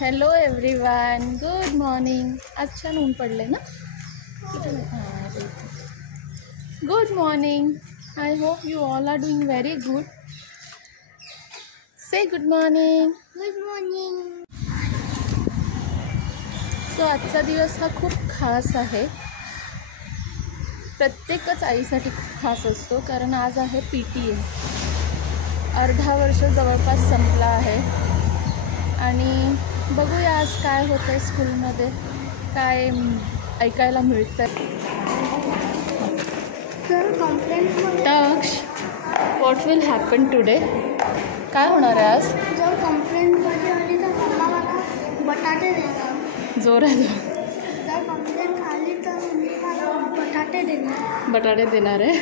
Hello everyone, good morning. आज छान ऊन पडले ना. Good morning. I hope you all are doing very good. Say good morning. Good morning. So आजचा दिवस हा खूप खास आहे. प्रत्येकच आईसाठी खूप खास असतो, कारण आज आहे PTA. अर्धा वर्ष जवळपास संपला आहे आणि बघूया आज काय होतं आहे स्कूलमध्ये, काय ऐकायला मिळतं. तक्ष, व्हॉट विल हॅपन टुडे? काय होणार आहे आज? जर कंप्लेंटमध्ये आली तर मम्मा मला बटाटे देणार. जोरात. जर कंप्लेंट आली तर मम्मी मला बटाटे देणार. बटाटे देणार आहे.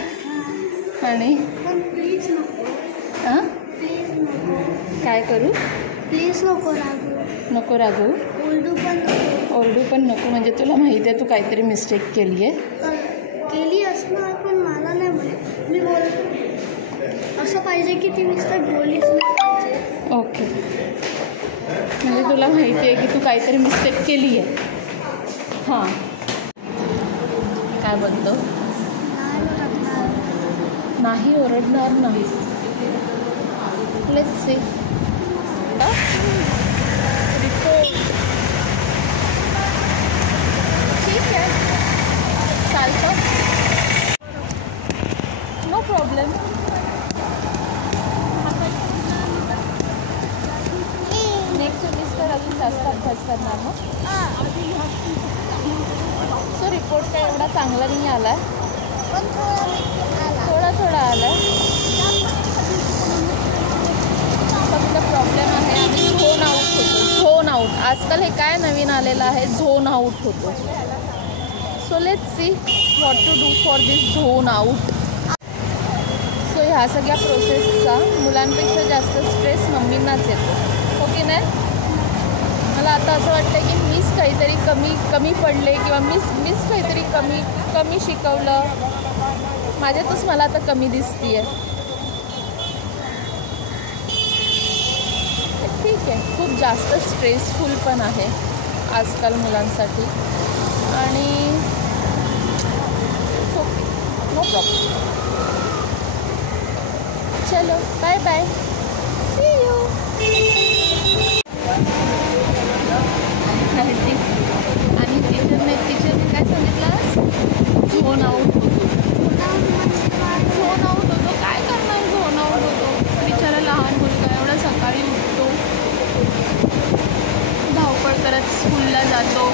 आणि पण प्लीज नको. हां, प्लीज नको. काय करू? प्लीज नको रागू. नको रागवू. ओरडू पण नको. ओरडू पण नको. म्हणजे तुला माहिती आहे तू काहीतरी मिस्टेक केली आहे. केली असणार, पण मला नाही माहीत. मी बोल असं पाहिजे की ती मिस्टेक बोललीच नाही पाहिजे. ओके, म्हणजे तुला माहिती आहे की तू काहीतरी मिस्टेक केली आहे. हां, काय बोलतो? नाही ओरडणार नाही. Let's see. ठीक आहे, चालतं. No problem. नेक्स्ट सेमिस्टर अजून जास्त अभ्यास करणार ना. सो रिपोर्ट काय एवढा चांगला नाही आला आहे, थोडा थोडा आला आहे. फक्त प्रॉब्लेम आहे आम्ही झोन आऊट होतो. झोन आऊट आजकाल हे काय नवीन आलेलं आहे, झोन आऊट होतो. So let's see what to do for this zone out. So ह्या सगळ्या प्रोसेसचा मुलांपेक्षा जास्त स्ट्रेस मम्मींनाच येतो, हो की नाही? मला आता असं वाटतं की मीच काहीतरी कमी पडले किंवा मीच काहीतरी कमी शिकवलं. माझ्यातच मला आता कमी दिसते आहे. ठीक आहे, खूप जास्त स्ट्रेसफुल पण आहे आजकाल मुलांसाठी. आणि ओके, नो प्रॉब्लेम. चलो बाय बाय, सी यू. आणि टीचरने काय सांगितलं? झोन आऊट होतो. झोन आऊट होतो. काय करणार? झोन आऊट होतो. बिचारा लहान मुलगा एवढा सकाळी उठतो, धावपळ करत स्कूलला जातो.